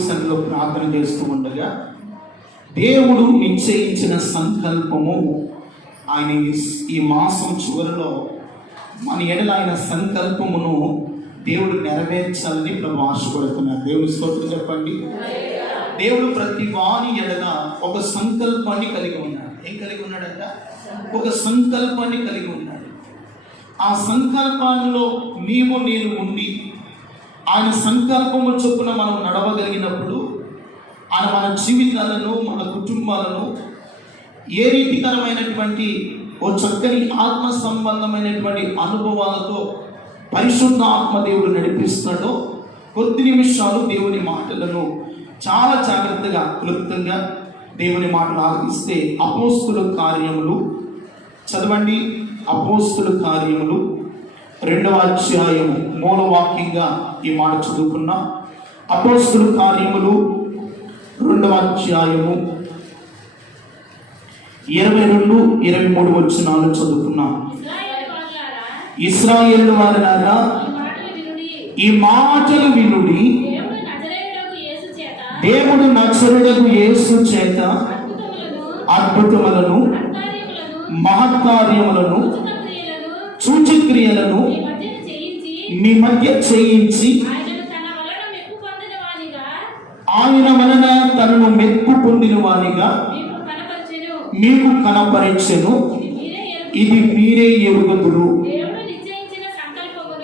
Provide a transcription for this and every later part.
దేవుడి సన్నిధిలో ప్రార్థన చేస్తూ ఉండగా దేవుడు నిశ్చయించిన సంకల్పము ఆయన ఈ మాసం చివరిలో మన ఎడల ఆయన సంకల్పమును దేవుడు నెరవేర్చాలని ప్రభు ఆశపడుతున్నారు. దేవుని స్తోత్రం చెప్పండి. దేవుడు ప్రతి వాని ఎడల ఒక సంకల్పాన్ని కలిగి ఉన్నాడు. ఏం కలిగి ఉన్నాడంట? ఒక సంకల్పాన్ని కలిగి ఉన్నాడు. ఆ సంకల్పాల్లో నీవు నేను ఉండి ఆయన సంకల్పము చొప్పున మనం నడవగలిగినప్పుడు ఆయన మన జీవితాలను, మన కుటుంబాలను ఏ రీతికరమైనటువంటి ఓ చక్కని ఆత్మ సంబంధమైనటువంటి అనుభవాలతో పరిశుద్ధ ఆత్మ దేవుడు నడిపిస్తున్నాడో కొద్ది నిమిషాలు దేవుని మాటలను చాలా జాగ్రత్తగా క్లుప్తంగా దేవుని మాటలు ఆలకిస్తే అపోస్తుల కార్యములు చదవండి. అపోస్తుల కార్యములు 2వ అధ్యాయము మూలవాక్యంగా ఈ మాట చదువుకున్నాం. అపోస్తుల కార్యములు 2వ అధ్యాయము 22-23 వచనాలు చదువుకున్నాం. ఇశ్రాయేలు వారలారా, ఈ మాటలు వినుడి. దేవుడు నజరేయుడగు యేసు చేత అద్భుతములను, మహత్కార్యములను, సూచక్రియలను మీ మధ్య చేయించి ఆయన వలన తనను మెప్పు పొందిన వానిగా మీకు కనపరిచెను. ఇది మీరే ఎరుగుదురు.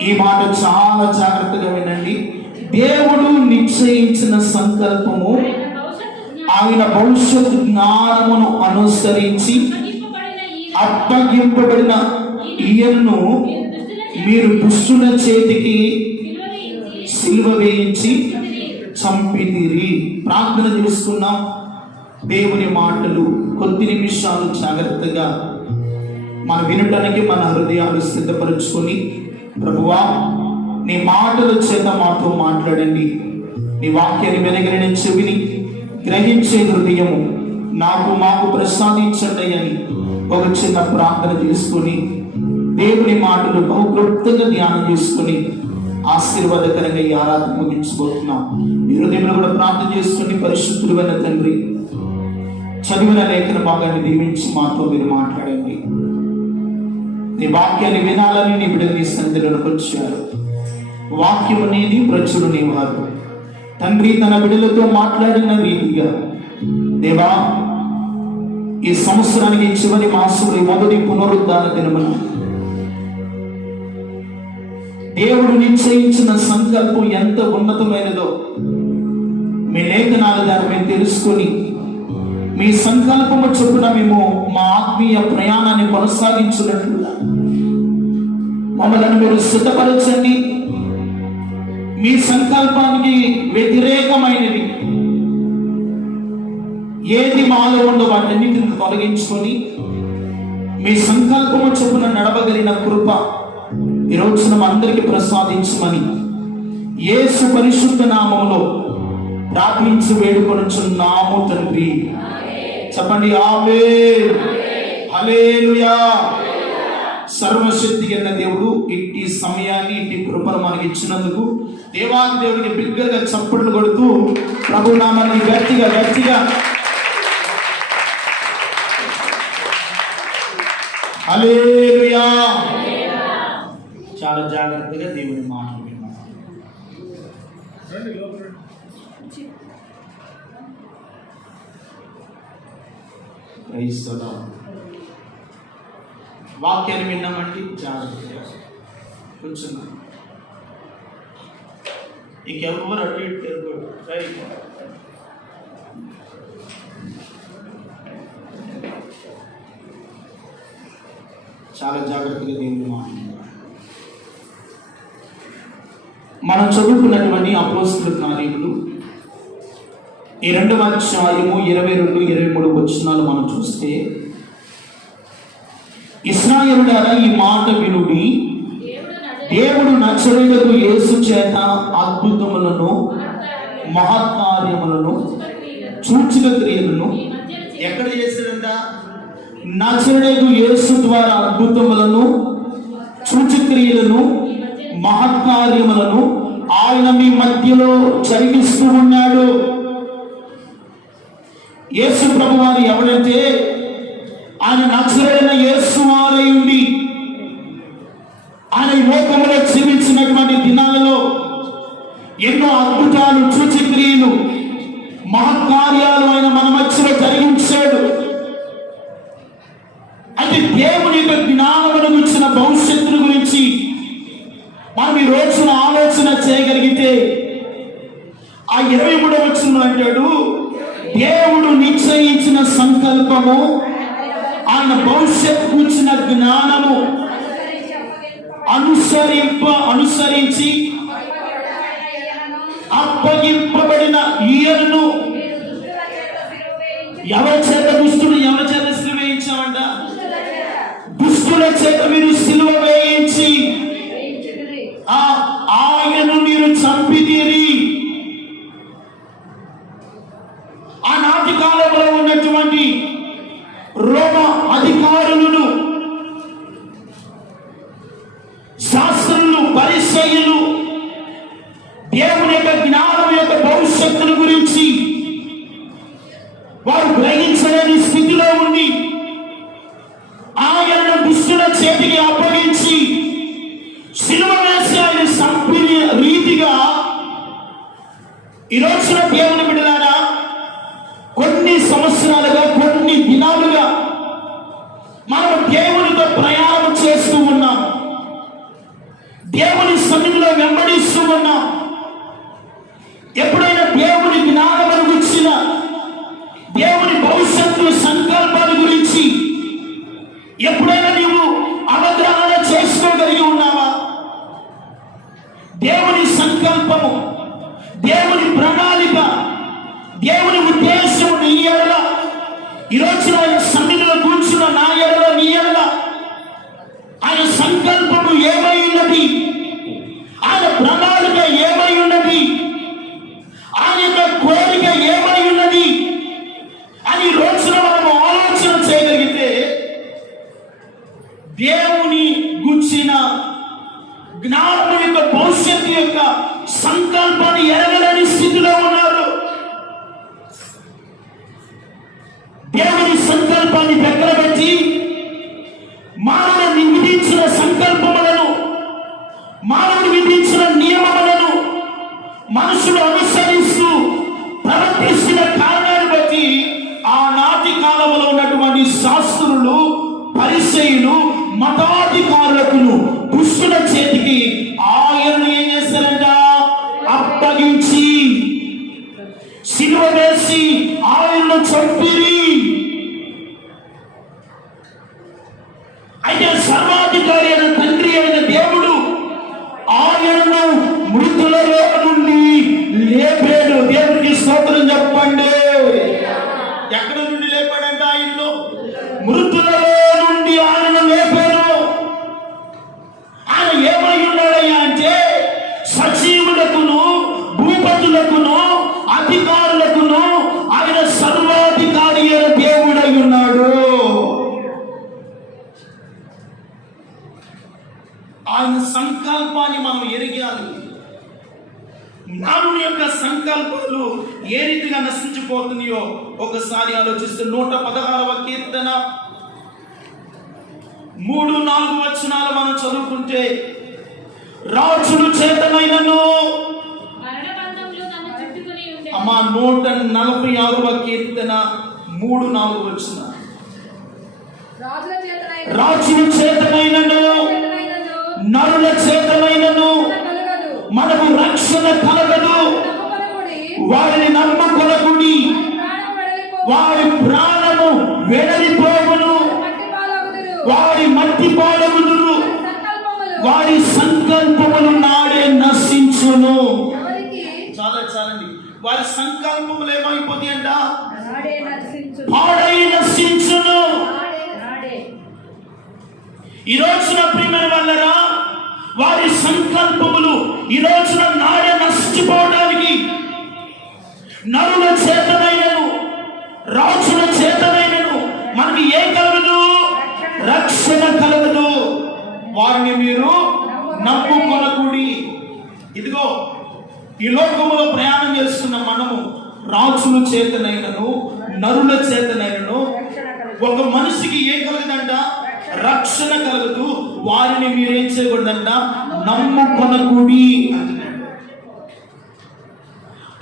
ఈ మాట చాలా జాగ్రత్తగా వినండి. దేవుడు నిశ్చయించిన సంకల్పము ఆయన భవిష్యత్ జ్ఞానమును అనుసరించి అప్పగింపబడిన ఈయనను మీరు దుష్టుల చేతికి సిలువ వేయించి చంపితిరి. ప్రార్థన చేసుకున్నాం. దేవుని మాటలు కొద్ది నిమిషాలు జాగ్రత్తగా మన వినటానికి మన హృదయాలు సిద్ధపరచుకొని, ప్రభువా నీ మాటల చేత మాతో మాట్లాడండి. నీ వాక్యాన్ని వెనగలిన చెవిని గ్రహించే హృదయము మాకు ప్రసాదించండి అని ఒక చిన్న ప్రార్థన చేసుకొని దేవుని మాటలు బహుక్లుప్తంగా ధ్యానం చేసుకొని ఆశీర్వాదకరంగా ఈ ఆరాధన ముగించుకుంటున్నాం. ఈ హృదయంలో కూడా ప్రార్థన చేసుకుని, పరిశుద్ధుడైన తండ్రి, చదివిన లేఖన భాగాన్ని దీవించి మాతో మీరు మాట్లాడండి. నీ వాక్యాన్ని వినాలని నీ బిడ్డలు నీ సన్నిధిలోకి వచ్చారు. వాక్యం అనేది ప్రచురు నీ వారు తండ్రి తన బిడ్డలతో మాట్లాడిన రీతిగా దేవా ఈ సంవత్సరానికి చివరి మాసంలో మొదటి పునరుద్ధాన దినమున దేవుడు నిశ్చయించిన సంకల్పం ఎంత ఉన్నతమైనదో మీ లేఖనాల ద్వారా మేము తెలుసుకొని మీ సంకల్పము చొప్పున మేము మా ఆత్మీయ ప్రయాణాన్ని కొనసాగించినట్లుగా మమ్మల్ని మీరు సిద్ధపరచండి. మీ సంకల్పానికి వ్యతిరేకమైనది ఏది మాలో ఉందో వాటన్నిటిని తొలగించుకొని మీ సంకల్పము చొప్పున నడవగలిగిన కృప ఈ రోజున అందరికీ ప్రసాదించమని యేసు పరిశుద్ధ నామములో ప్రార్థించి వేడుకొనుచున్నాము తండ్రి. చెప్పండి ఆమేన్. హల్లెలూయా. సర్వశక్తి అయిన దేవుడు ఇట్టి సమయాన్ని, ఇట్టి కృపను మనకి ఇచ్చినందుకు దేవాది దేవుడికి బిగ్గరగా చప్పట్లు కొడుతూ ప్రభు నామాన్ని గట్టిగా హల్లెలూయా. చాలా జాగ్రత్తగా దేవుని మాటలు విన్నాం. వాక్యాన్ని విన్నామంటే జాగ్రత్తగా కూర్చున్నాం. ఇంకెవరు అటు ఇటు తిరగడు. రైట్. చాలా జాగ్రత్తగా దేవుని మాట్లాడాలి. మనం చదువుకున్నటువంటి అపోస్తలుల కార్యములు ఈ 2వ అధ్యాయము 22-23 వచనాలు మనం చూస్తే, ఇశ్రాయేలులారా ఈ మాట వినుడి. దేవుడు నజరేయుడగు యేసు చేత అద్భుతములను, మహత్కార్యములను, సూచక క్రియలను ఎక్కడ చేశాడంట? నజరేయుడగు యేసు ద్వారా అద్భుతములను, సూచక్రియలను, మహత్కార్యములను ఆయన మీ మధ్యలో జరిగిస్తూ ఉన్నాడు. యేసు ప్రభు వారు ఎవరంటే ఆయన నజరేయుడైన యేసు వారై ఉండి ఆయన లోకంలో జీవించినటువంటి దినాలలో ఎన్నో అద్భుతాలు, సూచక్రియలు, మహత్కార్యాలు ఆయన మన మధ్యలో జరిగించాడు. అయితే దేవుని యొక్క జ్ఞానమును గురించిన భవిష్యత్తును గురించి మనం ఈ రోజున ఆలోచన చేయగలిగితే ఆ 23వ వచనంలో అంటాడు, దేవుడు నిశ్చయించిన సంకల్పము, ఆయన భవిష్యత్తు గురించిన జ్ఞానము అనుసరించి అప్పగింపబడిన ఈయనను ఎవరి చేత సిలువ వేయించామంట? దుష్టుల చేత మీరు సిలువ వేయించి ఆయనను మీరు చంపితీరి. ఆనాటి కాలంలో ఉన్నటువంటి రోమ అధికారులను, శాస్త్రులు, పరిసయ్యులు దేవుని యొక్క జ్ఞానం యొక్క భవిష్యత్తుల గురించి వారు గ్రహించలేని స్థితిలో ఉండి ఆయనను దుష్టుల చేతికి అప్పగించి సిలువ వేసి ఆయన చంపిన రీతిగా ఈ రోజున దేవుని బిడ్డలారా కొన్ని సంవత్సరాలుగా, కొన్ని దినాలుగా మనం దేవునితో ప్రయాణం చేస్తూ ఉన్నాం, దేవుని సన్నిధిలో వెంబడిస్తూ ఉన్నాం. ఎప్పుడైనా దేవుని జ్ఞానమును గురించిన, దేవుని భవిష్యత్తు సంకల్పాల గురించి ఎప్పుడైనా నీవు అవగాహన చేసుకోగలిగి ఉన్నావా? దేవుని సంకల్పము, దేవుని ప్రణాళిక, దేవుని ఉద్దేశము నీ ఎడల, ఈరోజు ఆయన సన్నిధిలో కూర్చున్న నా ఎడల, నీ ఎడల ఆయన సంకల్పము ఏమై ఉన్నది, ఆయన ప్రణాళిక ఏమై ఉన్నది, ఆయన యొక్క కోరిక ఏమై ఉన్నది అని ఈ రోజున మనము ఆలోచన చేయగలిగితే దేవుని గుర్చిన జ్ఞానం యొక్క భవిష్యత్తు యొక్క సంకల్పాన్ని ఎరగలేని స్థితిలో ఉన్నారు. దేవుని సంకల్పాన్ని దగ్గర పెట్టి మానవుని విధించిన సంకల్పములను, మానవుని విధించిన నియమములను మనుషులు అనుసరిస్తూ ప్రవర్తిస్తున్న కారణాన్ని బట్టి ఆనాటి కాలంలో ఉన్నటువంటి శాస్త్రులు, పరిసయ్యులు, మతాధికారులకు దుష్టుల చేతికి ఆయనను ఏం చేస్తారంట? అప్పగించి సిలువ వేసి ఆయనను చంపిరి. అయితే సర్వాధికారి అయిన తండ్రి అయిన దేవుడు ఆయనను మృతులలో నుండి లేపాడు. దేవునికి స్తోత్రం చెప్పండి. ఎక్కడ నుండి లేపాడంట? ఆయనను మృతులలో నుండి ఆయనను లేపాడు. ఆయన ఏమై ఉన్నాడయ్యా అంటే సజీవులకును, భూపతులకును, అధికారులకును ఆయన సర్వాధికారి అయిన దేవుడై ఉన్నాడు. ఆయన సంకల్పాన్ని మనం ఎరిగాలి. జ్ఞానుని యొక్క సంకల్పాలు ఏ రీతిగా నశించిపోతున్నాయో ఒకసారి ఆలోచిస్తే 116వ కీర్తన 3-4 వచనాలు మనం చదువుకుంటే, రాజులు చేతనైనను, అమ్మా 146వ కీర్తన 3-4 వచనాలు, రాజుల చేతనైనను, నరుల చేతనైనను మనకు రక్షణ కలగదు. వారిని నమ్మకొనకుడి, వారి ప్రాణము వెడలిపోవును, వారి మట్టి పాలగుదురు, వారి సంకల్పములు నాడే నశించును. చాలండి. వారి సంకల్పములు ఏమైపోతాయి అంట? పాడై నశించును. ఈ రోజున ప్రియమైన వాళ్ళరా, వారి సంకల్పములు ఈ రోజున నాడే నశించిపోవడానికి నరుల చేతనైనను, రాజుల చేతనైనను మనకి ఏ కలగదు? రక్షణ కలగదు. వారిని మీరు నమ్ముకొనకుడి. ఇదిగో ఈ లోకములో ప్రయాణం చేస్తున్న మనము రాజుల చేతనైనను, నరుల చేతనైనను ఒక మనిషికి ఏం కలగదంట? రక్షణ కలగదు. వారిని మీరేం చేయకూడదంట? నమ్ముకొనకూడి అంటున్నాడు.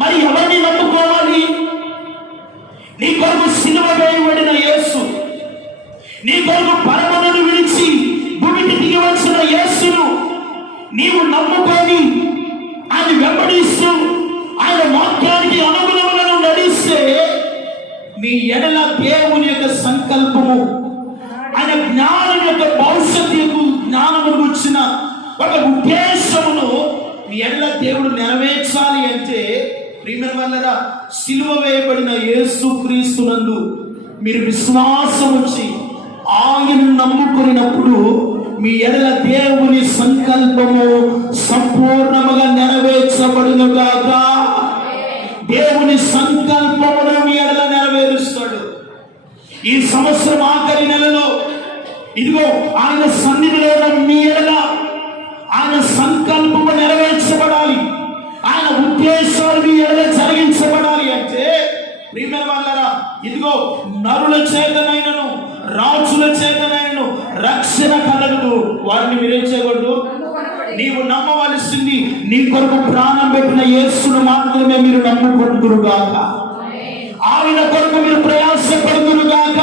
మరి ఎవరిని నమ్ముకోవాలి? నీ కొరకు సిలువ వేయబడిన యేసు, నీ కొరకు పరమను విడిచి భూమికి దిగి వచ్చిన యేసును నీవు నమ్ముకొని ఆయన వెంబడిస్తూ ఆయన వాక్యానికి అనుగుణములను నడిస్తే నీ ఎడల దేవుని యొక్క సంకల్పము, ఆయన జ్ఞానం యొక్క భవిష్యత్తు జ్ఞానము గురించిన ఒక ఉద్దేశమును నీ ఎడల దేవుడు నెరవేర్చాలి అంటే ప్రియమైన వాళ్ళరా, సిలువ వేయబడిన యేసు క్రీస్తునందు మీరు విశ్వాసం వచ్చి ఆయనను నమ్ముకున్నప్పుడు మీ ఎడల దేవుని సంకల్పము సంపూర్ణముగా నెరవేర్చబడునుగాక. దేవుని సంకల్పమును మీ ఎడల నెరవేరుస్తాడు. ఈ సంవత్సరం ఆఖరి నెలలో ఇదిగో ఆయన సన్నిధిలో మీ ఎడల ఆయన సంకల్పము నెరవేర్చబడాలి, ఆయన ఉద్దేశాలు మీ ఎడల జరిగించబడాలి అంటే ప్రియమైన వాళ్ళరా, ఇదిగో నరుల చేతనైనను రాజుల చేతనైనను రక్షణ కలగదు. వారిని మీరేం చేయకూడదు? నీవు నమ్మవలసింది నీ కొరకు ప్రాణం పెట్టిన యేసును మాత్రమే మీరు నమ్ముకుంటురుగాక. ఆయన కొరకు మీరు ప్రయాసపడుతురుగాక.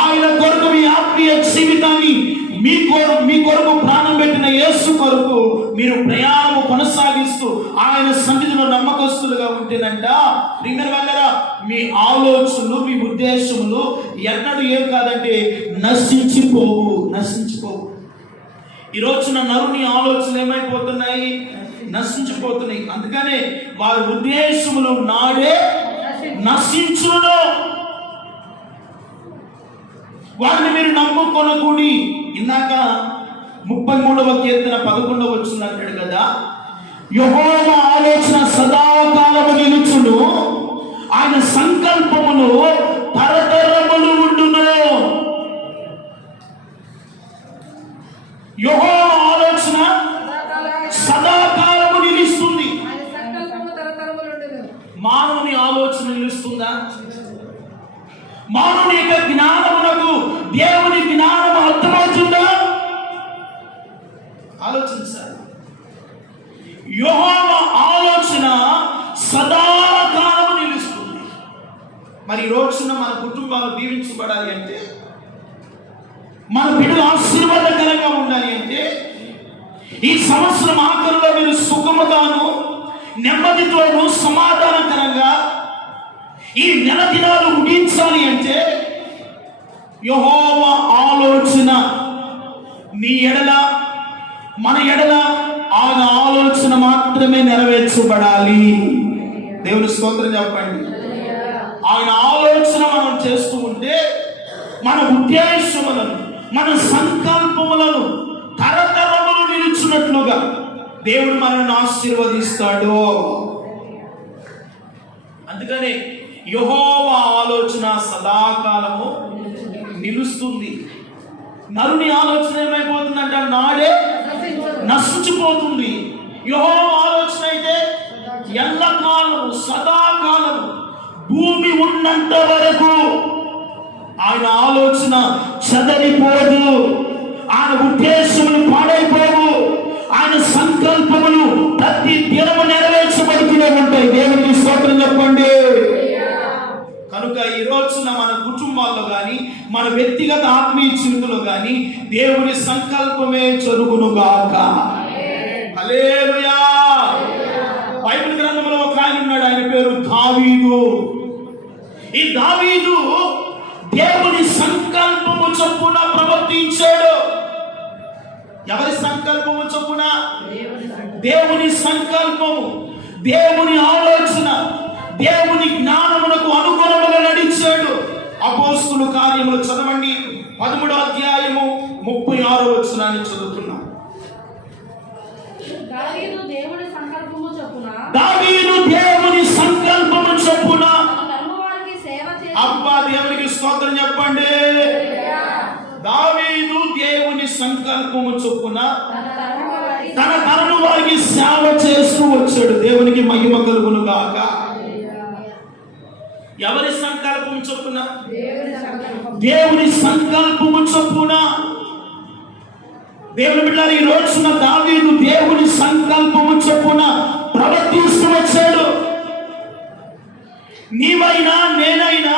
ఆయన కొరకు మీ ఆత్మీయ జీవితాన్ని మీ కొరకు ప్రాణం పెట్టిన యేసు కొరకు మీరు ప్రయాణము కొనసాగిస్తూ ఆయన సన్నిధిలో నమ్మకస్తులుగా ఉంటేనంట ప్రియమైన వాళ్ళరా, మీ ఆలోచనలు మీ ఉద్దేశములు ఎన్నడూ ఏం కాదంటే నశించిపోవు. ఈ రోజున నరుని ఆలోచనలు ఏమైపోతున్నాయి? నశించిపోతున్నాయి. అందుకనే వారి ఉద్దేశములు నాడే నశించును. వారిని మీరు నమ్ముకొనకూడి. ఇందాక 33వ కీర్తన 11వ వచనం అంటాడు కదా, యెహోవా ఆలోచన సదాకాలము నిలుచును, ఆయన సంకల్పమును తరతరములు ఉండును. యెహోవా ఆలోచన సదాకాలము నిలుస్తుంది. మానవుని ఆలోచన నిలుస్తుందా? మానవుని యొక్క జ్ఞానమునకు దేవుని జ్ఞానము అర్థమవుతుందా? ఆలోచించాలి. యెహోవా ఆలోచన సదాకాలము నిలుస్తుంది. మరి ఈ రోజున మన కుటుంబాలు దీవించబడాలి అంటే, మన బిడ్డలు ఆశీర్వాదకరంగా ఉండాలి అంటే, ఈ సంవత్సరం ఆఖరిలో మీరు సుఖముగాను నెమ్మదితోను సమాధానకరంగా ఈ నెల దినాలు ముగించాలి అంటే యెహోవా ఆలోచన మీ ఎడల మన ఎడల ఆయన ఆలోచన మాత్రమే నెరవేర్చబడాలి. దేవుని స్తోత్రం చెప్పండి. ఆయన ఆలోచన మనం చేస్తూ ఉంటే మన ఉద్దేశములను మన సంకల్పములను తరతరములు నిలుచున్నట్లుగా దేవుడు మనల్ని ఆశీర్వదిస్తాడు. అందుకనే యెహోవా ఆలోచన సదాకాలము నిలుస్తుంది. నరుని ఆలోచన ఏమైపోతుందంట? నాడే నశించిపోతుంది. యెహోవా ఆలోచన అయితే ఎల్లకాలము సదాకాలము భూమి ఉన్నంత వరకు ఆయన ఆలోచన చదరిపోదు. ఆయన ఉద్దేశములు పాడైపోవు. ఆయన సంకల్పములు ప్రతి దినము నెరవేర్చబడుతూనే ఉంటాయి. దేవునికి స్తోత్రం చెప్పండి. కనుక ఈ రోజున మన కుటుంబాల్లో కానీ మన వ్యక్తిగత ఆత్మీయ జీవితంలో కానీ దేవుని సంకల్పమే జరుగునుగాక. హల్లెలూయా. బైబిల్ గ్రంథంలో ఒక ఆయన ఉన్నాడు, ఆయన పేరు దావీదు. ఈ దావీదు దేవుని సంకల్పము చొప్పున ప్రవర్తించాడు. ఎవరి సంకల్పము చొప్పున? దేవుని సంకల్పము, దేవుని ఆలోచన, దేవుని జ్ఞానమునకు అనుగుణముగా నడిచాడు. అపోస్తలుల కార్యములు చదవండి, 13వ అధ్యాయము 36వ వచనాన్ని చదువుతున్నాం. దావీదు దేవుని సంకల్పము చొప్పున అబ్బా దేవునికి స్తోత్రం చెప్పండి. దావీదు దేవుని సంకల్పము చొప్పున తన తరను వారికి సేవ చేస్తూ వచ్చాడు. దేవునికి మహిమ కలుగును గాక. ఎవరి సంకల్పం చొప్పున? దేవుని సంకల్పం. దేవుని సంకల్పము చొప్పున. దేవుని బిడ్డలారా, ఈ రోజున దావీదు దేవుని సంకల్పము చొప్పున ప్రవర్తిస్తూ వచ్చాడు. నీవైనా నేనైనా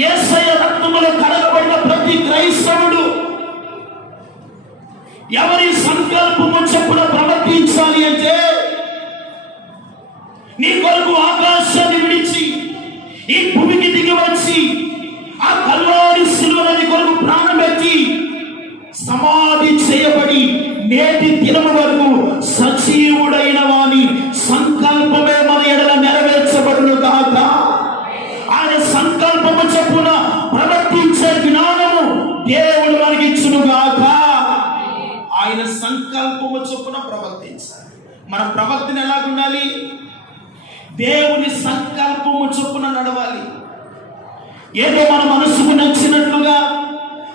యేసయ్య రక్తములో కడగబడిన ప్రతి క్రైస్తవుడు ఎవరి సంకల్పము చొప్పున ప్రవర్తించాలి అంటే, నీ కొరకు ఆకాశాన్ని విడిచి ఈ భూమికి దిగి వచ్చి ఆ కల్వారి శిలువ నీ కొరకు ప్రాణం పెట్టి సమాధి చేయబడి నేటి దినము వరకు సజీవుడైన వాని సంకల్పమే మన ఎడల నెరవేర్చబడును కాక. ఆయన సంకల్పము చొప్పున ప్రవర్తించే జ్ఞానము దేవుడు మనకిచ్చును గాక. ఆయన సంకల్పము చొప్పున ప్రవర్తించాలి. మన ప్రవర్తన ఎలాగుండాలి? దేవుని సంకల్పము చొప్పున నడవాలి. ఏదో మన మనసుకు నచ్చినట్లుగా,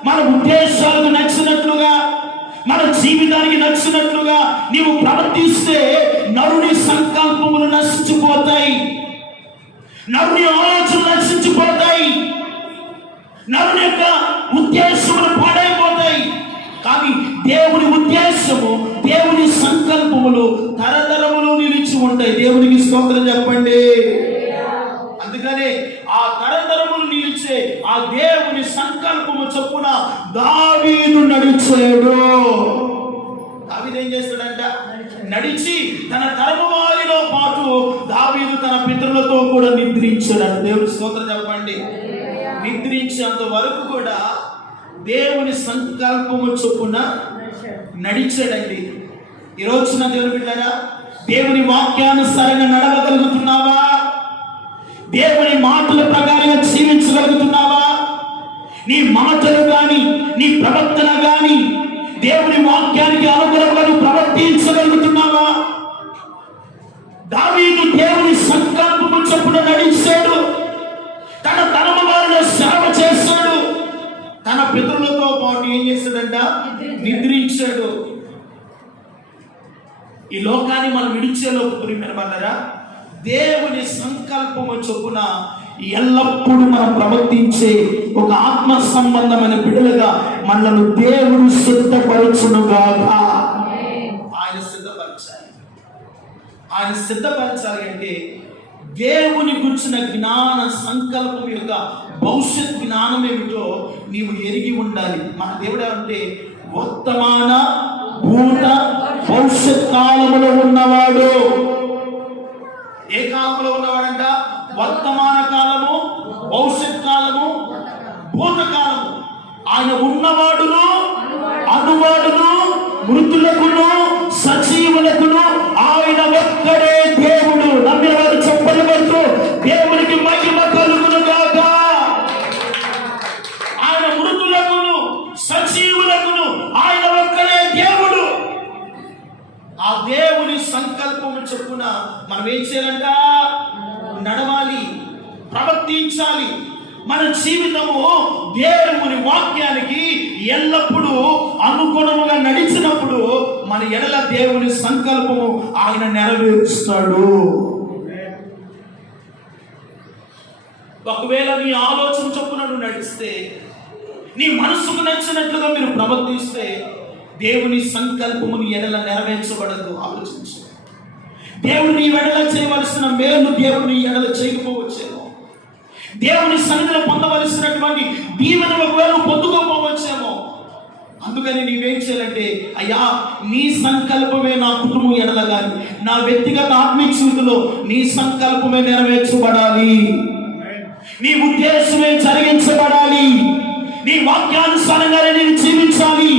మన ఉద్దేశాలకు నచ్చినట్లుగా, మన జీవితానికి నచ్చినట్లుగా నీవు ప్రవర్తిస్తే నరుని సంకల్పములు నశించిపోతాయి, నరుని ఆలోచనలు నశించిపోతాయి, నరుని యొక్క ఉద్దేశములు పాడైపోతాయి. కానీ దేవుని ఉద్దేశము, దేవుని సంకల్పములు తరతరములు నిలిచి ఉంటాయి. దేవునికి స్తోత్రం చెప్పండి. అందుకనే ఆ తరతరములు నిలిచే ఆ దేవుని సంకల్పము చొప్పున దావీదు నడిచాడు. దావీదు ఏం చేస్తాడంట? నడిచి తన తరము వారిలో పాటు దావీదు తన పితరులతో కూడా నిద్రించాడు. దేవుని స్తోత్రం చెప్పండి. నిద్రించేంత వరకు కూడా దేవుని సంకల్పము చొప్పున నడిచాడండి. ఈ రోజున దేవుని బిడ్డలారా, దేవుని వాక్యానుసారంగా నడవగలుగుతున్నావా? దేవుని మాటల ప్రకారంగా జీవించగలుగుతున్నావా? నీ మాటలు కానీ, నీ ప్రవర్తన కానీ దేవుని వాక్యానికి అనుగుణంగా ప్రవర్తించగలుగుతున్నావా? దావీదు దేవుని సంకల్పము చొప్పున నడిచాడు. తన తరము వారిలో సేవ చేశాడు. తన పితరులతో పాటు ఏం చేశాడంట? నిద్రించాడు. ఈ లోకాన్ని మనం విడిచేలోపు ప్రియమైనవారా, దేవుని సంకల్పము చొప్పున ఎల్లప్పుడూ మనం ప్రవర్తించే ఒక ఆత్మ సంబంధమైన బిడ్డలుగా మనల్ని దేవుడు సిద్ధపరచునుగాక. ఆయన సిద్ధపరచాలి. ఆయన సిద్ధపరచాలి అంటే దేవుని గురించిన జ్ఞాన సంకల్పం యొక్క భవిష్యత్ జ్ఞానం ఏమిటో నీవు ఎరిగి ఉండాలి. మన దేవుడు అంటే వర్తమాన, భూత, భవిష్యత్ కాలములో ఉన్నవాడు. ఏ కాలంలో ఉన్నవాడంట? వర్తమాన కాలము, భవిష్యత్ కాలము, భూతకాలము. ఆయన ఉన్నవాడును, అనువాడును, మృతులకును, సజీవులకును ఆయన ఒక్కడే దేవుడు. నమ్మిన వారు చెప్పలు పడుతూ దేవునికి మహిమ కలుగును గాక. ఆయన మృతులకును, సజీవులకును ఆయన ఒక్కడే దేవుడు. ఆ దేవుని సంకల్పము చొప్పున మనం ఏం చేయాలంట? నడవాలి, ప్రవర్తించాలి. మన జీవితము దేవుని వాక్యానికి ఎల్లప్పుడూ అనుగుణముగా నడిచినప్పుడు మన ఎడల దేవుని సంకల్పము ఆయన నెరవేరుస్తాడు. ఒకవేళ నీ ఆలోచన చొప్పున నువ్వు నడిస్తే, నీ మనసుకు నచ్చినట్లుగా మీరు ప్రవర్తిస్తే దేవుని సంకల్పముని ఎడల నెరవేర్చబడదు. ఆలోచించు. దేవుడు నీ ఎడల చేయవలసిన మేలు దేవుడు నీ ఎడల చేయకపోవచ్చేమో. దేవుని సన్నిధిలో పొందవలసినటువంటి దీవెన ఒకవేళ పొందుకోపోవచ్చేమో. అందుకని నీవేం చేయాలంటే, అయ్యా నీ సంకల్పమే నా కుటుంబం ఎడల కానీ, నా వ్యక్తిగత ఆత్మీయ జీవితంలో నీ సంకల్పమే నెరవేర్చబడాలి. నీ ఉద్దేశమే జరిగించబడాలి. నీ వాక్యానుసారంగానే నేను జీవించాలి.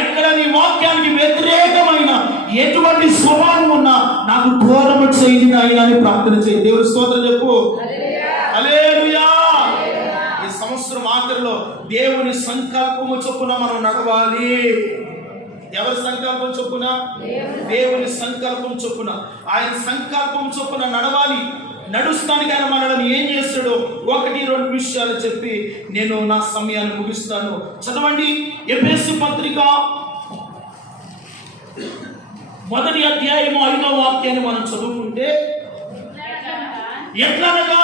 ఎక్కడ నీ వాక్యానికి వ్యతిరేకమైన ఎటువంటి స్వభావం ఉన్నా నాకు దూరము చేయండి ఆయన అని ప్రార్థన చేయి. దేవుని స్తోత్రం చెప్పు. హల్లెలూయా. ఈ సంవత్సరం ఆఖరిలో దేవుని సంకల్పము చొప్పున మనం నడవాలి. ఎవరి సంకల్పం చొప్పున? దేవుని సంకల్పం చొప్పున. ఆయన సంకల్పం చొప్పున నడవాలి. నడుస్తానికి ఆయన మనల్ని ఏం చేస్తాడో 1-2 విషయాలు చెప్పి నేను నా సమయాన్ని ముగిస్తాను. చదవండి. ఎఫెసీ పత్రిక 1వ అధ్యాయము 5వ వాక్యాన్ని మనం చదువుకుంటే, ఎట్లనగా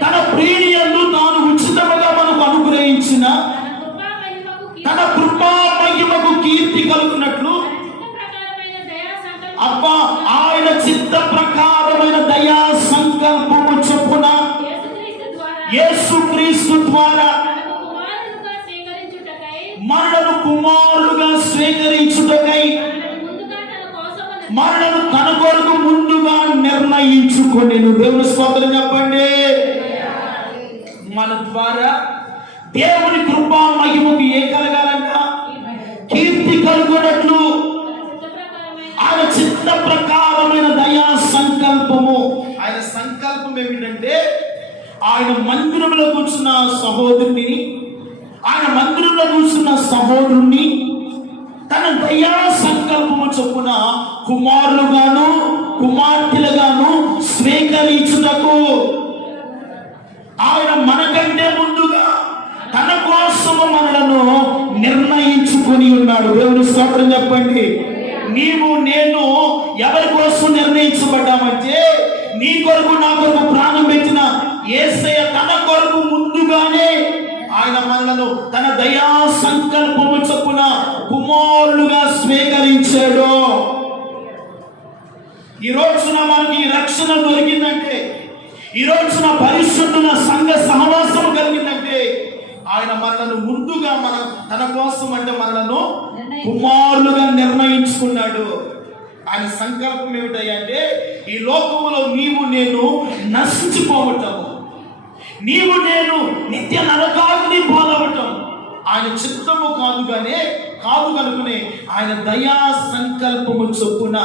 తన ప్రియుని యందు తాను ఉచితముగా మనకు అనుగ్రహించిన తన కృపా మహిమకు కీర్తి కలుగునట్లు అబ్బా ఆయన చిత్త ప్రకారమైన దయా సంకల్పము చొప్పున యేసుక్రీస్తు ద్వారా మనలను కుమారులుగా స్వీకరించుటకై మనలను తన కొరకు ముందుగా నిర్ణయించుకొనెను. దేవుని స్తోత్రం చెప్పండి. మన ద్వారా దేవుని కృపా మహిమకు ఏ కలగాలంట? కీర్తి కలుగునట్లు ఆయన చిత్త ప్రకారమైన దయా సంకల్పము. ఆయన సంకల్పం ఏమిటంటే ఆయన మందిరంలో కూర్చున్న సహోదరుని, ఆయన మందిరంలో కూర్చున్న సహోదరుని తన దయా సంకల్పము చొప్పున కుమారులుగాను కుమార్తెలుగాను స్వీకరించుటకు ఆయన మనకంటే ముందుగా తన కోసము మనలను నిర్ణయించుకొని ఉన్నాడు. దేవుని స్తోత్రం చెప్పండి. నీవు నేను ఎవరి కోసం నిర్ణయించబడ్డామంటే నీ కొరకు నా కొరకు ప్రాణం పెట్టిన యేసయ్య తన కొరకు ముందుగానే ఆయన మనలను తన దయా సంకల్పము చొప్పున కుమారులుగా స్వీకరించాడు. ఈ రోజున మనకి రక్షణ దొరికిందంటే, ఈ రోజున పరిశుద్ధుల సంఘ సహవాసం కలిగిందంటే ఆయన మనలను ముందుగా తన కోసం అంటే మనలను కుమారులుగా నిర్ణయించుకున్నాడు. ఆయన సంకల్పం ఏమిటంటే ఈ లోకములో నీవు నేను నశించిపోవటము, నీవు నేను నిత్య నరకాగ్ని పాలవటం ఆయన చిత్తము కాదు కనుకునే ఆయన దయా సంకల్పము చొప్పున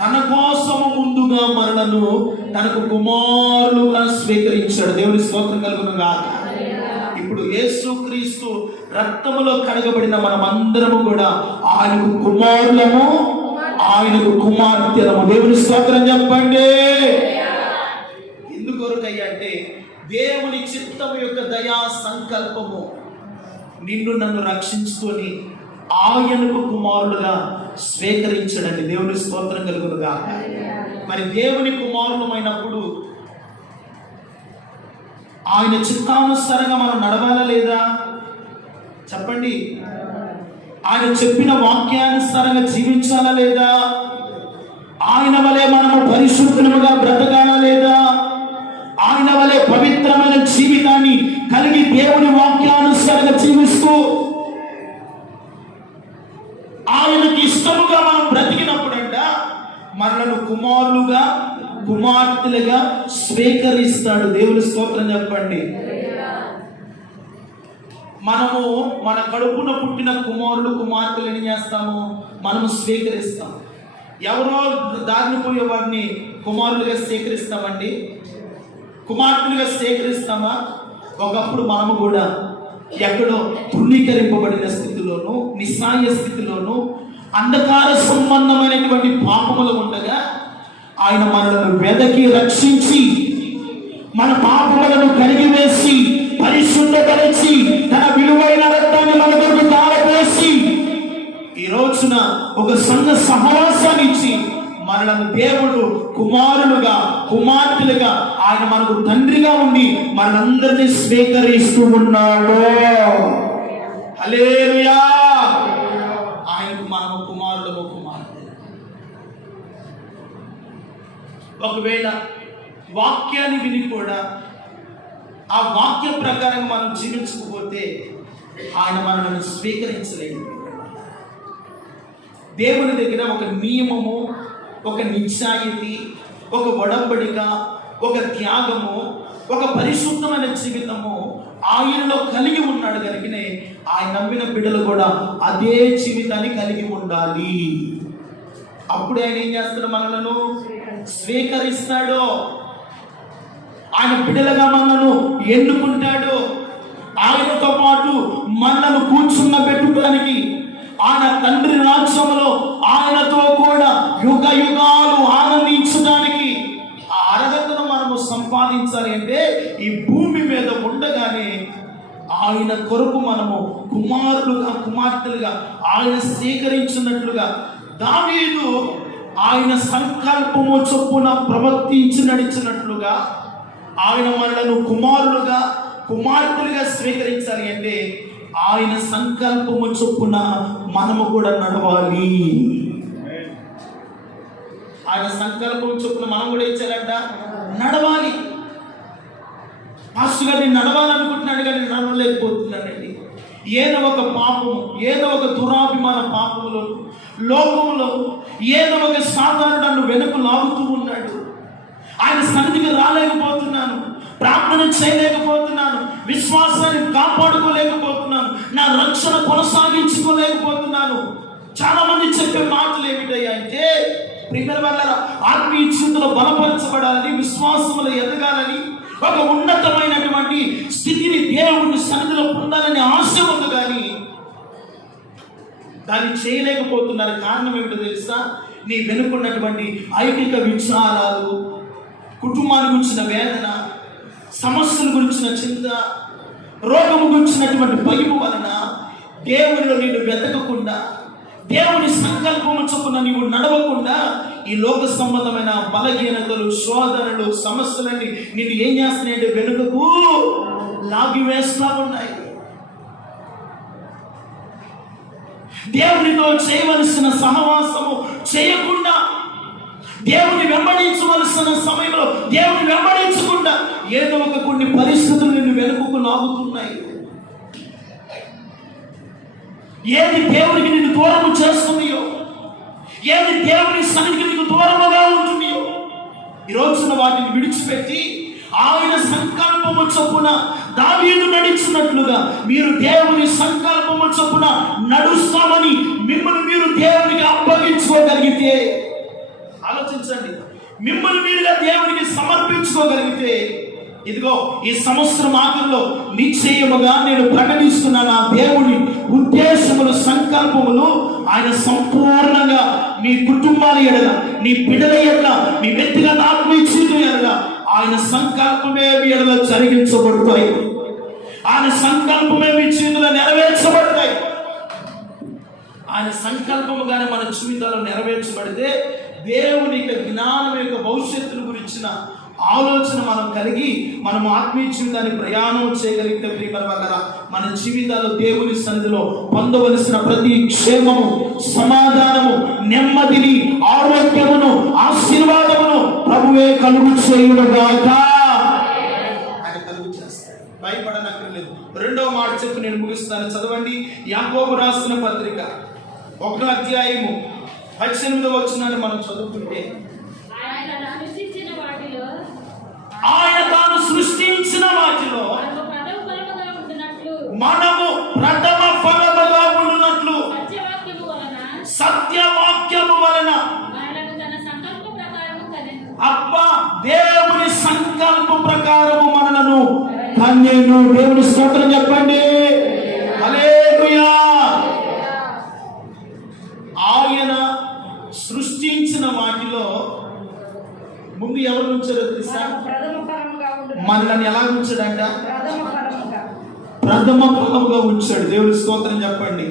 తన కోసము ముందుగా మనలను తనకు కుమారులుగా స్వీకరించాడు. దేవుని స్తోత్రం కలుగునుగా. ఇప్పుడు యేసుక్రీస్తు రక్తములో కడగబడిన మనమందరము కూడా ఆయనకు కుమారులము, ఆయనకు కుమార్తెలము. దేవుని స్తోత్రం చెప్పండి. ఎందుకొరకయ్యా అంటే దేవుని చిత్తము యొక్క దయా సంకల్పము నిన్ను నన్ను రక్షించుకొని ఆయనకు కుమారులుగా స్వీకరించడండి. దేవుని స్తోత్రం కలుగునుగా. మరి దేవుని కుమారులమైనప్పుడు ఆయన చిత్తానుసారంగా మనం నడవాలా లేదా? చెప్పండి. ఆయన చెప్పిన వాక్యానుసారంగా జీవించాలా లేదా? ఆయన వలె మనము పరిశుద్ధులుగా బ్రతకాలా లేదా? ఆయన వలె పవిత్రమైన జీవితాన్ని కలిగి దేవుని వాక్యానుసారంగా జీవిస్తూ ఆయనకి ఇష్టముగా మనం బ్రతికినప్పుడంట మనలను కుమారులుగా కుమార్తెలుగా స్వీకరిస్తాడు. దేవుని స్తోత్రం చెప్పండి. మనము మన కడుపున పుట్టిన కుమారులు కుమార్తెలు ఏం చేస్తాము? మనము స్వీకరిస్తాం. ఎవరో దారిని పోయే వారిని కుమారులుగా స్వీకరిస్తామండి, కుమార్తెలుగా స్వీకరిస్తామా? ఒకప్పుడు మనము కూడా ఎక్కడో తృణీకరింపబడిన స్థితిలోను, నిస్సాయ స్థితిలోను, అంధకార సంబంధమైనటువంటి పాపములు ఉండగా ఆయన మనలను వెదకి రక్షించి మన పాపములను కడిగివేసి పరిశుద్ధపరిచి తన విలువైన రక్తాన్ని మన కొరకు తారపోసి ఈ రోజున ఒక సంఘ సహవాసాన్ని ఇచ్చి మనలను దేవుడు కుమారులుగా కుమార్తెలుగా ఆయన మనకు తండ్రిగా ఉండి మనందరినీ స్వీకరిస్తూ ఉన్నాడు. హల్లెలూయా. ఆయనకు మనము కుమారులు కుమార్తెలు. ఒకవేళ వాక్యాన్ని విని కూడా ఆ వాక్య ప్రకారం మనం జీవించకపోతే ఆయన మనల్ని స్వీకరించలేడు. దేవుని దగ్గర ఒక నియమము, ఒక నిశ్చాయితీ, ఒక ఒడంబడిక, ఒక త్యాగము, ఒక పరిశుద్ధమైన జీవితము ఆయనలో కలిగి ఉన్నాడు కనుకనే ఆయన నమ్మిన బిడ్డలు కూడా అదే జీవితాన్ని కలిగి ఉండాలి. అప్పుడు ఆయన ఏం చేస్తాడు? మనలను స్వీకరిస్తాడు. ఆయన బిడ్డలుగా మనలను ఎన్నుకుంటాడు. ఆయనతో పాటు మనలను కూర్చున్నబెట్టడానికి ఆయన తండ్రి రాజ్యంలో ఆయనతో కూడా యుగ యుగాలు ఆనందించడానికి ఆ అర్హతను మనము సంపాదించాలి అంటే ఈ భూమి మీద ఉండగానే ఆయన కొరకు మనము కుమారులుగా కుమార్తెలుగా ఆయన స్వీకరించినట్లుగా దావీదు ఆయన సంకల్పము చొప్పున ప్రవర్తించి నడిచినట్లుగా ఆయన మనలను కుమారులుగా కుమార్తెలుగా స్వీకరించాలి అంటే ఆయన సంకల్పము చొప్పున మనము కూడా నడవాలి. ఆయన సంకల్పం చొప్పున మనం కూడా ఏం చేయాలంట? నడవాలి. పాస్టర్ గారు నేను నడవాలనుకుంటున్నాడు కానీ నడవలేకపోతున్నానండి. ఏదో ఒక పాపము, ఏదో ఒక దురాభిమాన పాపములో, లోకములో ఏదో ఒక సాధారణ నన్ను వెనుక లాగుతూ ఉన్నాడు. ఆయన సన్నిధికి రాలేకపోతున్నాను, ప్రార్థన చేయలేకపోతున్నాను, విశ్వాసాన్ని కాపాడుకోలేకపోతున్నాను, నా రక్షణ కొనసాగించుకోలేకపోతున్నాను. చాలా మంది చెప్పే మాటలు ఏమిటయ్యా అంటే, ప్రియమైన వాళ్ళారా, ఆత్మీయ జీవితంలో బలపరచబడాలని, విశ్వాసములో ఎదగాలని, ఒక ఉన్నతమైనటువంటి స్థితిని దేవుని సన్నిధిలో పొందాలని ఆశ ఉంది కానీ దాన్ని చేయలేకపోతున్నారు. కారణం ఏమిటో తెలుసా? నీ వెనుకున్నటువంటి ఐకిక విచారాలు, కుటుంబాన్ని గురించిన వేదన, సమస్యల గురించిన చింత, రోగము గురించినటువంటి భయము వలన దేవునిలో నిన్ను వెతకకుండా, దేవుని సంకల్పము చొప్పున నీవు నడవకుండా ఈ లోక సంబంధమైన బలహీనతలు, శోధనలు, సమస్యలన్నీ నిన్ను ఏం చేస్తున్నాయంటే వెనుకకు లాగి వేస్తా ఉన్నాయి. దేవునితో చేయవలసిన సహవాసము చేయకుండా, దేవుని వెంబడించవలసిన సమయంలో దేవుని వెంబడించకుండా ఏదో ఒక కొన్ని పరిస్థితులు నిన్ను వెనుకకు లాగుతున్నాయి. ఏది దేవునికి నిన్ను దూరము చేస్తున్నాయో, ఏది దేవుని సన్నిధికి నీకు దూరముగా ఉంటున్నాయో, ఈ రోజున వాటిని విడిచిపెట్టి ఆయన సంకల్పము చొప్పున దావీదు నడిచినట్లుగా మీరు దేవుని సంకల్పము చొప్పున నడుస్తామని మిమ్మల్ని మీరు దేవునికి అప్పగించుకోగలిగితే, ఆలోచించండి, మిమ్మల్ని మీరుగా దేవునికి సమర్పించుకోగలిగితే, ఇదిగో ఈ సంవత్సరం ఆఖరిలో నిశ్చయముగా నేను ప్రకటిస్తున్నాను, ఆ దేవుని ఉద్దేశములు, సంకల్పములు ఆయన సంపూర్ణంగా మీ కుటుంబాల ఎడల, నీ బిడ్డల ఎడల, మీ వ్యక్తిగత ఆత్మీయ జీవితం ఎడల ఆయన సంకల్పమే మీ ఎడల జరిగించబడతాయి. ఆయన సంకల్పమే మీ జీవితంలో నెరవేర్చబడతాయి. ఆయన సంకల్పముగానే మన జీవితాల్లో నెరవేర్చబడితే దేవుని యొక్క జ్ఞానం యొక్క భవిష్యత్తును గురించిన ఆలోచన మనం కలిగి మనం ఆత్మీయ జీవితాన్ని ప్రయాణం చేయగలిగితే, ప్రియమైన వాళ్ళారా, మన జీవితాల్లో దేవుని సన్నిధిలో పొందవలసిన ప్రతి క్షేమము, సమాధానము, నెమ్మదిని, ఆరోగ్యమును, ఆశీర్వాదమును ప్రభువే కలుగు చేయునుగాక. ఆయన కలుగు చేస్తాడు, భయపడనక్కర్లేదు. రెండవ మాట చెప్పి నేను ముగిస్తాను, చదవండి. యాకోబు రాసిన పత్రిక 1వ అధ్యాయము 18వ వచనాన్ని మనం చదువుకుంటే, ఆయన తాను సృష్టించిన వాటిలో మనము ప్రథమ ఫలముగా ఉండునట్లు సత్యవాక్యము వలన అబ్బా దేవుని సంకల్ప ప్రకారము మనలను కన్యను. దేవుని స్తోత్రం చెప్పండి. హల్లెలూయా. ఆయన సృష్టించిన వాటిలో ముందు ఎవరు ఉంచారో తెలుసా? మనల్ని ఎలా ఉంచాడంట? ప్రథమ ఫలముగా ఉంచాడు. దేవుని స్తోత్రం చెప్పండి.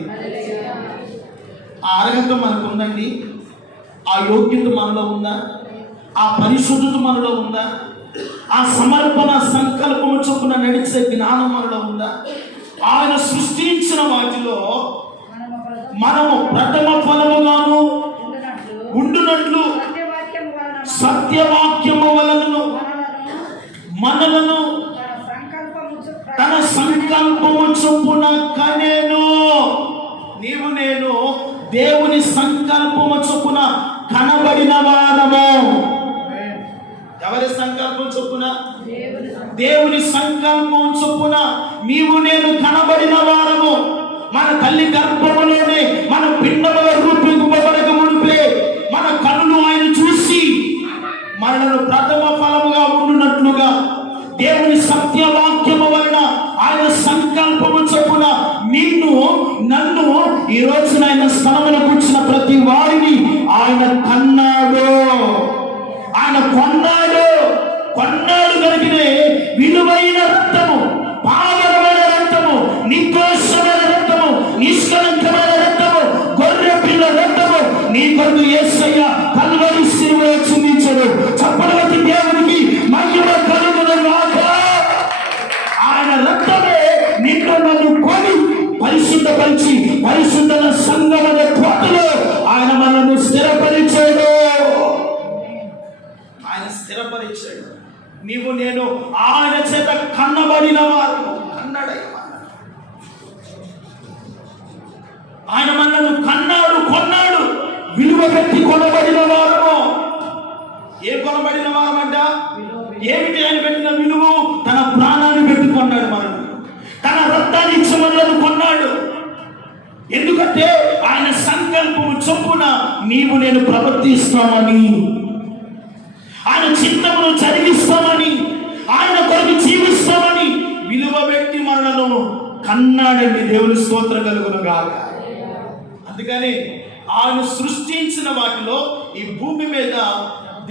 ఆ అర్హత మనకు ఉందండి, ఆ యోగ్యత మనలో ఉందా, ఆ పరిశుద్ధత మనలో ఉందా, ఆ సమర్పణ సంకల్పము చొప్పున నడిచే జ్ఞానం మనలో ఉందా? ఆయన సృష్టించిన వాటిలో మనము ప్రథమ ఫలముగాను ఉండునట్లు సత్యవాక్యము వలనను మనలను తన సంకల్పము చొప్పున కనెను. నీవు నేను దేవుని సంకల్పము చొప్పున కనబడిన వారము. ఎవరి సంకల్పం చొప్పున? దేవుని సంకల్పం చొప్పున నీవు నేను కనబడిన వారము. మన తల్లి గర్భములోనే మన పిండముల రూపింపబడక మునిపే మన కన్నులు ఆయన చూసి మనలను ప్రథమ ఫలముగా ఉండునట్లుగా దేవుని సత్యవాక్యము వలన ఆయన సంకల్పము చొప్పున నిన్ను నన్ను ఈ రోజున ఆయన స్థలమున కూర్చున్న ప్రతి వారిని ఆయన కన్నాడు, ఆయన కొన్నాడు కలిగినే విలువైన రక్తము, పావనమైన రక్తము, నిర్దోషమైన రక్తము, నిష్కలంకమైన రక్తము, గొర్రె పిల్ల రక్తము నీ కొరకు యేసయ్య కల్వరి శిలువలో చిందించాడు. చప్పటి దేవునికి మహిమ కలుగును. ఆయన స్థిరపరిచాడు. నీవు నేను ఆయన చేత కన్నబడిన వారు. ఆయన మనల్ని కన్నాడు, కొన్నాడు, విలువ పెట్టి కొనబడిన వారము. ఏ కొనబడిన వారమంట? ఏమిటి ఆయన పెట్టిన విలువ? తన ప్రాణాన్ని పెట్టి కొన్నాడు మనల్ని, తన రక్తాన్ని ఇచ్చి మనల్ని కొన్నాడు. ఎందుకంటే ఆయన సంకల్పము చొప్పున నీవు నేను ప్రవర్తిస్తామని, ఆయన చిత్తమును జరిగిస్తామని, ఆయన కొరకు జీవిస్తామని విలువ పెట్టి మనలను కన్నాడండి. దేవుని స్తోత్రం కలుగును గాక. అందుకని ఆయన సృష్టించిన వాటిలో, ఈ భూమి మీద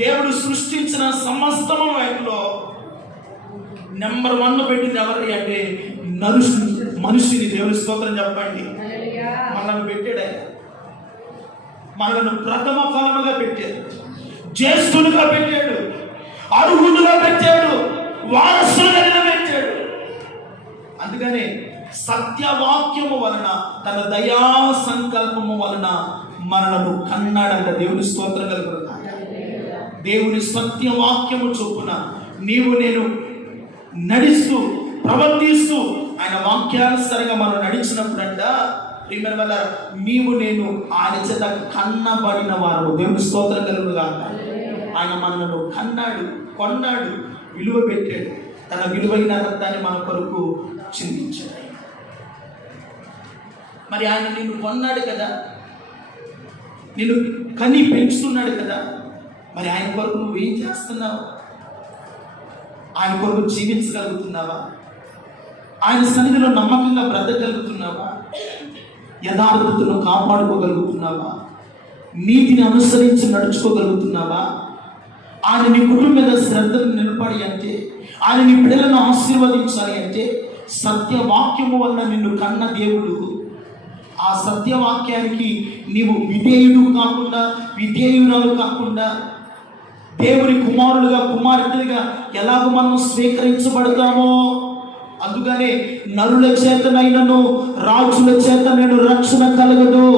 దేవుడు సృష్టించిన సమస్తము వాటిలో నెంబర్ 1 పెట్టింది ఎవరి అంటే మనుషుని. దేవుని స్తోత్రం చెప్పండి. మనల్ని పెట్టాడు ఆయన. మనల్ని ప్రథమ ఫలముగా పెట్టాడు, జ్యేష్ఠులుగా పెట్టాడు, అర్హులుగా పెట్టాడు, వారసులుగా నిలబెట్టాడు. అందుకనే సత్యవాక్యము వలన, తన దయా సంకల్పము వలన మనలను కన్నాడంట. దేవుని స్తోత్రం కలుగును. దేవుని సత్యవాక్యము చొప్పున నీవు నేను నడుస్తూ ప్రవర్తిస్తూ ఆయన వాక్యానుసారంగా మనం నడిచినప్పుడంట ప్రియమైన వల్ల నీవు నేను ఆయన చేత కన్నబడిన వారు. దేవుని స్తోత్రం కలుగును గాక. ఆయన మనలను కన్నాడు, కొన్నాడు, విలువ పెట్టాడు, తన విలువైన రక్తాన్ని మన కొరకు చిందించాడు. మరి ఆయన నిన్ను కొన్నాడు కదా, నిన్ను కని పెంచుతున్నాడు కదా, మరి ఆయన కొరకు నువ్వేం చేస్తున్నావు? ఆయన కొరకు జీవించగలుగుతున్నావా? ఆయన సన్నిధిలో నమ్మకంగా బ్రతకగలుగుతున్నావా? యథార్థతను కాపాడుకోగలుగుతున్నావా? నీతిని అనుసరించి నడుచుకోగలుగుతున్నావా? ఆయన నీ కుటుంబం మీద శ్రద్ధను నిలబడి అంటే, ఆయన నీ బిడ్డలను ఆశీర్వదించాలి అంటే, సత్యవాక్యము వల్ల నిన్ను కన్న దేవుడు, ఆ సత్యవాక్యానికి నీవు విధేయుడు కాకుండా, విధేయురాలు కాకుండా, దేవుని కుమారులుగా కుమార్తెలుగా ఎలాగో మనం స్వీకరించబడతామో, అందుకనే నరుల చేతనైనను రాజుల చేత నేను రక్షణ కలగదు.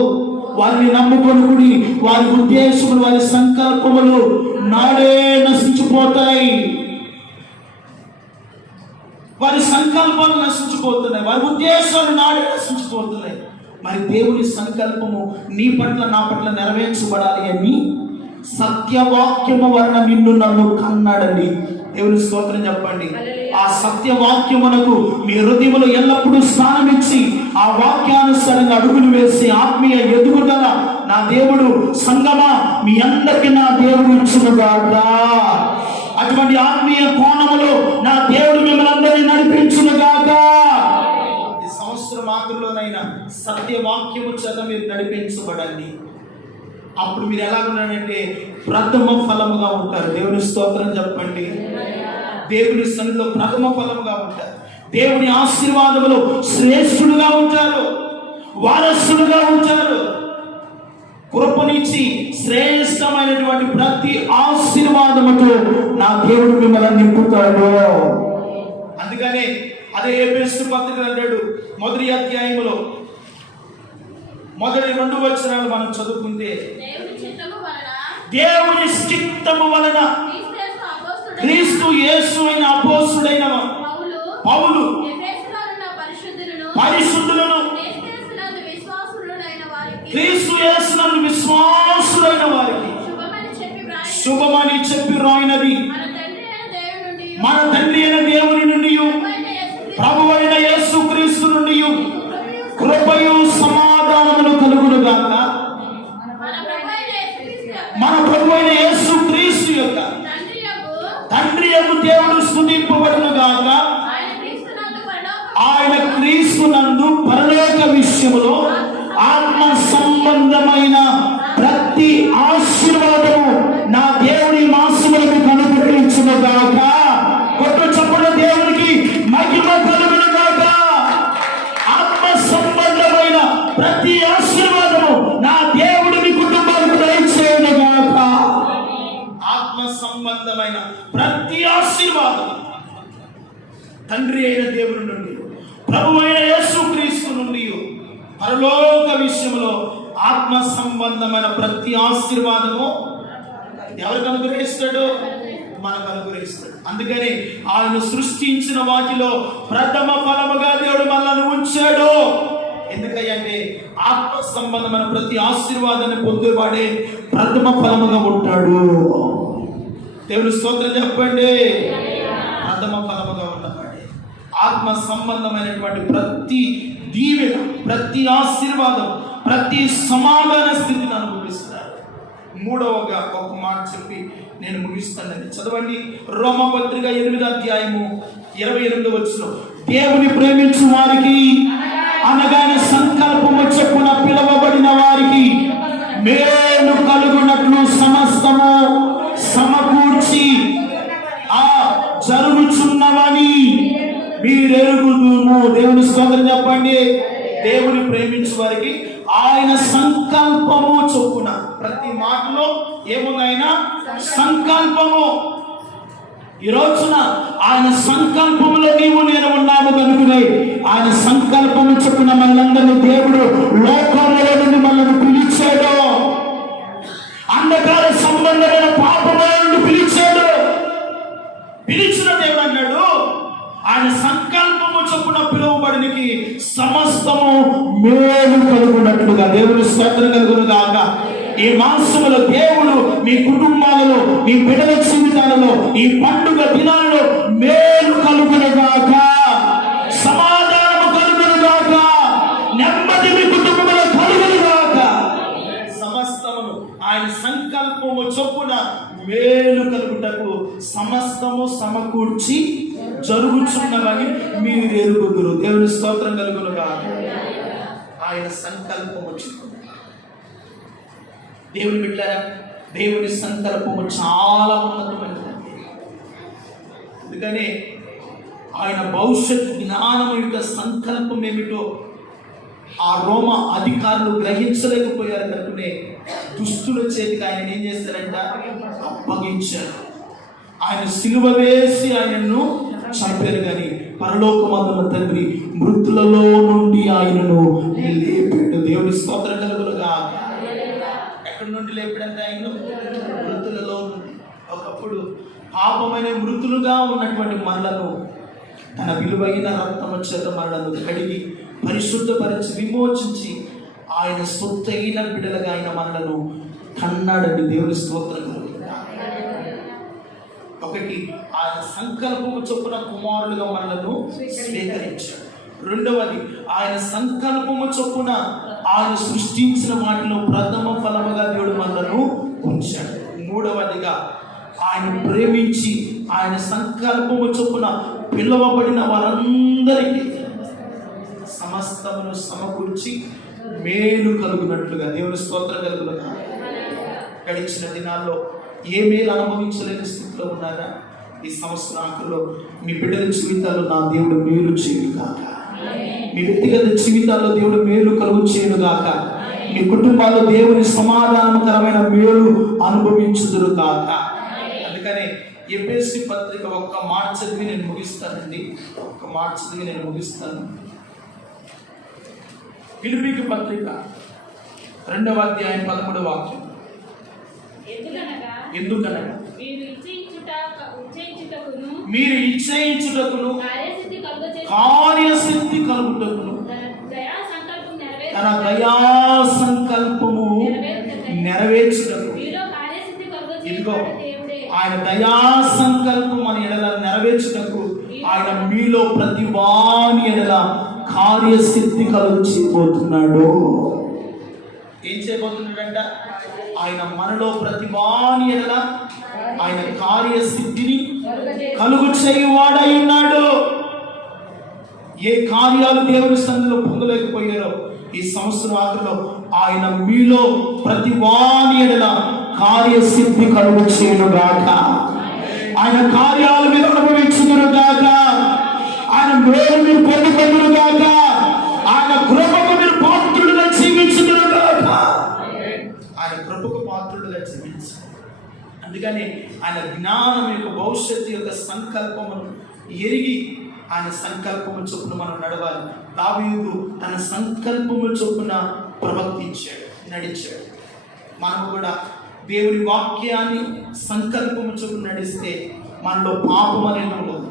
వారిని నమ్ముకొనుడి, వారి ఉద్దేశములు, వారి సంకల్పములు నాడే నశించిపోతాయి. వారి సంకల్పాలు నశించిపోతున్నాయి, వారి ఉద్దేశాలు నాడే నశించిపోతున్నాయి. మరి దేవుని సంకల్పము నీ పట్ల నా పట్ల నెరవేర్చబడాలి అని సత్యవాక్యము వలన నిన్ను నన్ను కన్నాడండి. దేవుని స్తోత్రం చెప్పండి. ఆ సత్యవాక్యమునకు మీ హృదయములో ఎల్లప్పుడూ స్థానం ఇచ్చి ఆ వాక్యానుసారంగా అడుగులు వేసి ఆత్మీయ ఎదుగుదల నా దేవుడు సంగమా మీ అందరికీ నా దేవుడు ఇచ్చునుగాక. అటువంటి ఆత్మీయ కోణములో నా దేవుడు మిమ్మల్ని అందరినీ నడిపించునుగాక. ఈ సంవత్సరం ఆఖరిలోనైనా సత్యవాక్యము చేత మీరు నడిపించబడండి. అప్పుడు మీరు ఎలాగున్నారంటే ప్రథమ ఫలముగా ఉంటారు. దేవుని స్తోత్రం చెప్పండి. దేవుని సన్నిధిలో ప్రథమ ఫలముగా ఉంటారు. దేవుని ఆశీర్వాదములో శ్రేష్ఠుడుగా ఉంటారు, వారసుడుగా ఉంటారు. కృపనిచ్చి శ్రేష్టమైనటువంటి ప్రతి ఆశీర్వాదముతో నా దేవుడు మిమ్మల్ని నింపుతాడు. అందుకనే అదే ఎఫెసు పత్రిక అంటాడు, మొదటి అధ్యాయములో మొదటి 2 వచనాలు మనం చదువుకుంటే, దేవుని చిత్తము వలన క్రీస్తు యేసు అయిన అపోస్తుడైన పౌలు పరిశుద్ధులను క్రీస్తు యేసునందు విశ్వాసులైన వారికి శుభమని చెప్పి రాయినది మన తండ్రి అయిన దేవుని నుండి ప్రభువైన యేసు క్రీస్తు నుండి కృపయు సమాధానమును కలుగును గాక. మన ప్రభువైన యేసు క్రీస్తు యొక్క తండ్రి యొక్క దేవుడు స్తుతింపబడును గాక. ఆయన క్రీస్తునందు పరలోక విషయములో ఆత్మ సంబంధమైన ప్రతి ఆశీర్వాదము నా దేవుని మాసములకు కనుపరించును గాక. కొట్టు చప్పుడు దేవునికి మహిమ కలుగును గాక. ఆత్మ సంబంధమైన ప్రతి ఆశీర్వాదము నా దేవుడి మీ కుటుంబానికి దయచేయును గాక. ఆత్మ సంబంధమైన ప్రతి ఆశీర్వాదం తండ్రి అయిన దేవుని నుండి, ప్రభువైన యేసుక్రీస్తు నుండి, పరలోక విషయంలో ఆత్మ సంబంధమైన ప్రతి ఆశీర్వాదము ఎవరికి అనుగ్రహిస్తాడు? మనకు అనుగ్రహిస్తాడు. అందుకని ఆయన సృష్టించిన వాటిలో ప్రథమ ఫలముగా దేవుడు మనల్ని ఉంచాడు. ఎందుకంటే ఆత్మ సంబంధమైన ప్రతి ఆశీర్వాదాన్ని పొందేవాడే ప్రథమ ఫలముగా ఉంటాడు. దేవుని స్తోత్రం చెప్పండి. ప్రథమ ఫలముగా ఉన్నవాడే ఆత్మ సంబంధమైనటువంటి ప్రతి దీవెన, ప్రతి ఆశీర్వాదం, ప్రతి సమాధాన స్థితిని అనుభవిస్తారు. మూడవగా ఒక మాట చెప్పి నేను ముగిస్తానండి. చదవండి, రోమపత్రిక 8వ అధ్యాయము 28వ వచనం. దేవుని ప్రేమించు వారికి అనగానే సంకల్పము చొప్పున పిలువబడిన వారికి మేలు కలుగునట్లు సమస్తము సమకూర్చి జరుగుచున్నవని మీరెరుగుదుము. దేవుని స్తోత్రం చెప్పండి. దేవుని ప్రేమించు వారికి ఆయన సంకల్పము చొప్పున, ప్రతి మాటలో ఏముంది? ఆయన సంకల్పము. ఈ రోజున ఆయన సంకల్పములో నీవు నేను ఉన్నాము కనుకనే ఆయన సంకల్పము చొప్పున మనందరినీ దేవుడు లోకంలో నుండి మనల్ని పిలిచాడు. అంధకార సంబంధమైన పాపముల నుండి పిలిచాడు. పిలిచిన దేవుడు అన్నాడు, ఆయన సంకల్పము చొప్పున పిలువబడినకి సమస్తము మేలు కలుగునట్లుగా. దేవుని స్తోత్రం కలుగును గాక. ఈ మాసములో దేవుడు మీ కుటుంబాలలో, మీ బిడ్డల జీవితాలలో, ఈ పండుగ దినాలలో మేలు కలుగును గాక, సమాధానము కలుగును గాక, నెమ్మది మీ కుటుంబంలో కలుగును గాక. సమస్తమును ఆయన సంకల్పము చొప్పున మేలు కలుగుటకు సమస్తము సమకూర్చి జరుగుచున్నవని మీరు ఎరుగుదురు. దేవుని స్తోత్రం కలుగును గాక. ఆయన సంకల్పము చొప్పున. దేవుని బిడ్డలారా, దేవుని సంకల్పము చాలా ఉన్నతమైనది. అందుకనే ఆయన భవిష్యత్ జ్ఞానం యొక్క సంకల్పం ఏమిటో ఆ రోమ అధికారులు గ్రహించలేకపోయారు కనుకనే దుష్టుల చేతికి ఆయన ఏం చేస్తారంట? అప్పగించారు. ఆయన సిలువ వేసి ఆయనను చంపారు. కానీ పరలోకమందున్న తండ్రి మృతులలో నుండి ఆయనను లేపాడు. దేవుని స్తోత్రం కలుగునుగా. ఎక్కడి నుండి లేపాడంటే ఆయన మృతులలో నుండి. ఒకప్పుడు పాపమైన మృతులుగా ఉన్నటువంటి మనలను తన విలువైన రక్తము చేత మనలను కడిగి పరిశుద్ధపరిచి విమోచించి ఆయన సొత్తైన బిడ్డలుగా ఆయన మనలను కన్నాడండి. దేవుని స్తోత్రం కలుగునుగా. ఒకటి, ఆయన సంకల్పము చొప్పున కుమారులుగా మనలను స్వీకరించాడు. రెండవది, ఆయన సంకల్పము చొప్పున ఆయన సృష్టించిన వాటిలో ప్రథమ ఫలముగా దేవుడు మనలను ఉంచాడు. మూడవదిగా, ఆయన ప్రేమించి ఆయన సంకల్పము చొప్పున పిలువబడిన వారందరికీ సమస్తమును సమకూర్చి మేలు కలుగునట్లుగా. దేవుని స్తోత్రం కలుగునుగా. గడిచిన దినాల్లో ఏ మేలు అనుభవించలేని స్థితిలో ఉన్నారా? ఈ సంవత్సరం ఆఖరిలో మీ బిడ్డల జీవితాల్లో నా దేవుడు మేలు చేయుగాక. మీ వ్యక్తిగత జీవితాల్లో దేవుడు మేలు కలుగు చేయుగాక. మీ కుటుంబాల్లో దేవుని సమాధానకరమైన మేలు అనుభవించుదురు గాక. అందుకనే ఎఫెసీ పత్రిక ఒక్క మాట చదివి నేను ముగిస్తానండి. ఒక్క మాట చదివి నేను ముగిస్తాను. ఫిలిప్పీకి పత్రిక 2వ అధ్యాయం 13వ వాక్యం. ఎందుకనగా మీరు ఇచ్చేయించుటకును కార్యసిద్ధి కలుగుటకును తన దయా సంకల్పము నెరవేర్చుటకు. ఇదిగో ఆయన దయా సంకల్పం అని ఎడల నెరవేర్చుటకు ఆయన మీలో ప్రతి వాని ఎడల కార్యసిద్ధి కలుగు చేయబోతున్నాడు. ఏం చేయబోతున్నాడంట? ఆయన మనలో ప్రతి వాని ఎడల ఆయన కార్యసిద్ధిని కలుగు చేయువాడై ఉన్నాడు. ఏ కార్యాలు దేవుని సన్నిధిలో పొందలేకపోయారో ఈ సంవత్సరం ఆఖరిలో ఆయన మీలో ప్రతి వాని ఎడల కార్యసిద్ధి కలుగు చేయునుగాక. ఆయన కార్యాలు మీరు అనుభవించుదురుగాక. ఆయన మేలు మీరు పొందుకొందురుగాక. ఆయన కృపకు మీరు పాత్రులుగా జీవించుదురుగాక. ఆయన కృపకు పాత్రులుగా జీవించు. అందుకని ఆయన జ్ఞానం యొక్క భవిష్యత్తు యొక్క సంకల్పమును ఎరిగి ఆయన సంకల్పము చొప్పున మనం నడవాలి. దావీదు తన సంకల్పము చొప్పున ప్రవర్తించాడు, నడిచాడు. మనము కూడా దేవుని వాక్యాన్ని సంకల్పము చొప్పున నడిస్తే మనలో పాపం అనేది ఉండదు,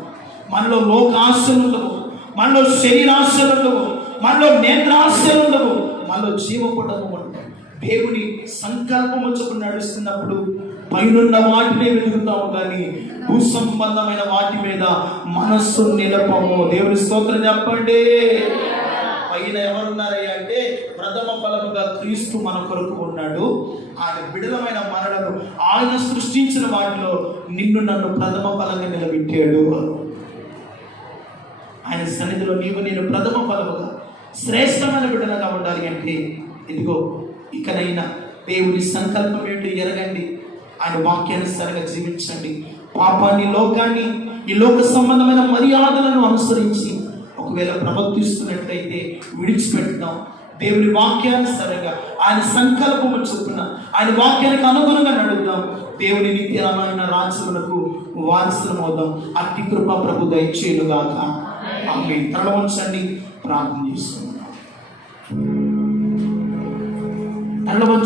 మనలో లోకాశలు ఉండవు, మనలో శరీరాశలు ఉండవు, మనలో నేత్రాశలు ఉండవు, మనలో జీవపడము ఉండవు. దేవుని సంకల్పము చొప్పున నడుస్తున్నప్పుడు పైనున్న వాటినే వెతుకుతాము, కానీ భూ సంబంధమైన వాటి మీద మనస్సు నిలపము. దేవుని స్తోత్రం చెప్పండి. పైన ఎవరున్నారయ్యా అంటే ప్రథమ ఫలముగా క్రీస్తు మన కొరకు ఉన్నాడు. ఆయన బిడలమైన మనలను ఆయన సృష్టించిన వాటిలో నిన్ను నన్ను ప్రథమ ఫలంగా నిలబెట్టాడు. ఆయన సన్నిధిలో నీవు నేను ప్రథమ ఫలముగా శ్రేష్టమైన బిడ్డలుగా ఉండాలి అంటే ఇదిగో ఇకనైనా దేవుని సంకల్పం ఏంటో ఎరగండి, ఆయన వాక్యానుసారంగా జీవించండి. పాపాన్ని, లోకాన్ని, ఈ లోక సంబంధమైన మర్యాదలను అనుసరించి ఒకవేళ ప్రవర్తిస్తున్నట్లయితే విడిచిపెడతాం. దేవుని వాక్యానుసారంగా ఆయన సంకల్పము చొప్పున ఆయన వాక్యానికి అనుగుణంగా నడుద్దాం. దేవుని నిత్యమైన రాజ్యములకు వారసులం అవుదాం. అట్టి కృప ప్రభు దయచేయుగాక. ఆమేన్. తల వంచండి, ప్రార్థన చేసుకుందాం. తల వంచండి.